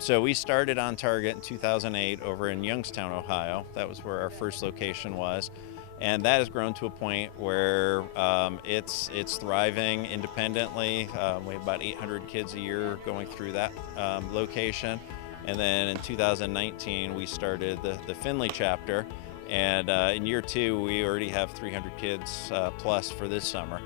So we started on Target in 2008 over in Youngstown, Ohio. That was where our first location was. And that has grown to a point where it's thriving independently. We have about 800 kids a year going through that location. And then in 2019, we started the Findlay chapter. And in year 2, we already have 300 kids plus for this summer.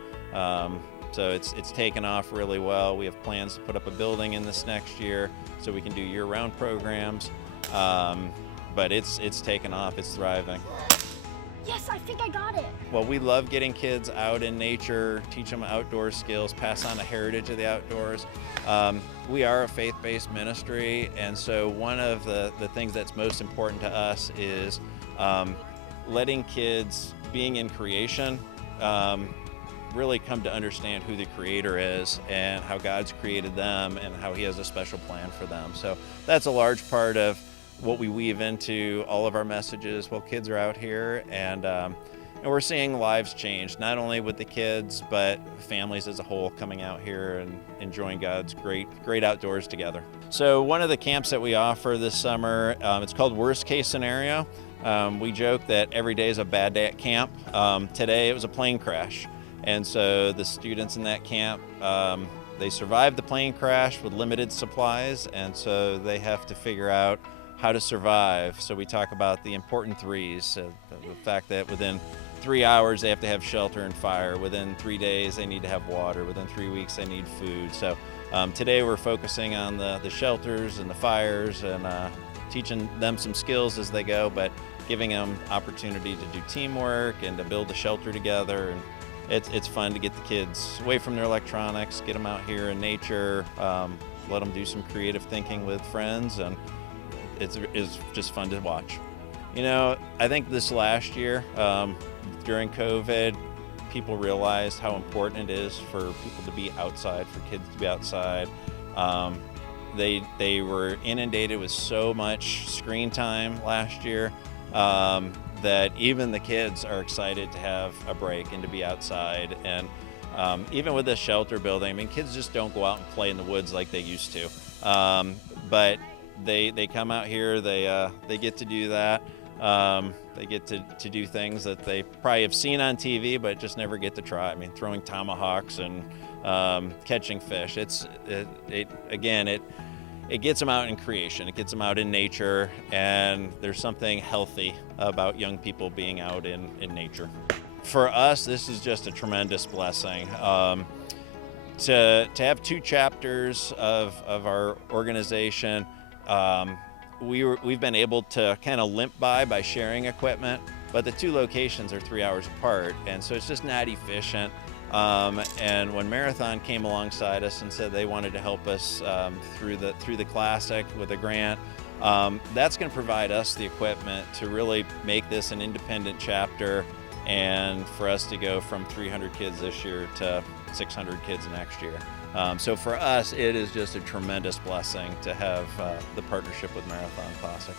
So it's taken off really well. We have plans to put up a building in this next year so we can do year-round programs. But it's taken off, it's thriving. Yes, I think I got it. Well, we love getting kids out in nature, teach them outdoor skills, pass on the heritage of the outdoors. We are a faith-based ministry, and so one of the things that's most important to us is letting kids, being in creation, really come to understand who the Creator is and how God's created them and how He has a special plan for them. So that's a large part of what we weave into all of our messages while kids are out here, and we're seeing lives change, not only with the kids, but families as a whole coming out here and enjoying God's great outdoors together. So one of the camps that we offer this summer, it's called Worst Case Scenario. We joke that every day is a bad day at camp. Today it was a plane crash. And so the students in that camp, they survived the plane crash with limited supplies, and so they have to figure out how to survive. So we talk about the important threes, the fact that within 3 hours they have to have shelter and fire, within 3 days they need to have water, within 3 weeks they need food. So today we're focusing on the shelters and the fires and teaching them some skills as they go, but giving them opportunity to do teamwork and to build a shelter together. And it's fun to get the kids away from their electronics, get them out here in nature, let them do some creative thinking with friends, and it's just fun to watch. You know, I think this last year, during COVID, people realized how important it is for people to be outside, for kids to be outside. They were inundated with so much screen time last year that even the kids are excited to have a break and to be outside. And even with this shelter building, I mean, kids just don't go out and play in the woods like they used to. But they come out here, they get to do that. They get to do things that they probably have seen on TV, but just never get to try. I mean, throwing tomahawks and catching fish. It gets them out in creation. It gets them out in nature, and there's something healthy about young people being out in nature. For us, this is just a tremendous blessing. To have 2 chapters of our organization, we've been able to kind of limp by sharing equipment, but the 2 locations are 3 hours apart, and so it's just not efficient. And when Marathon came alongside us and said they wanted to help us through the Classic with a grant, that's going to provide us the equipment to really make this an independent chapter, and for us to go from 300 kids this year to 600 kids next year. So for us, it is just a tremendous blessing to have the partnership with Marathon Classic.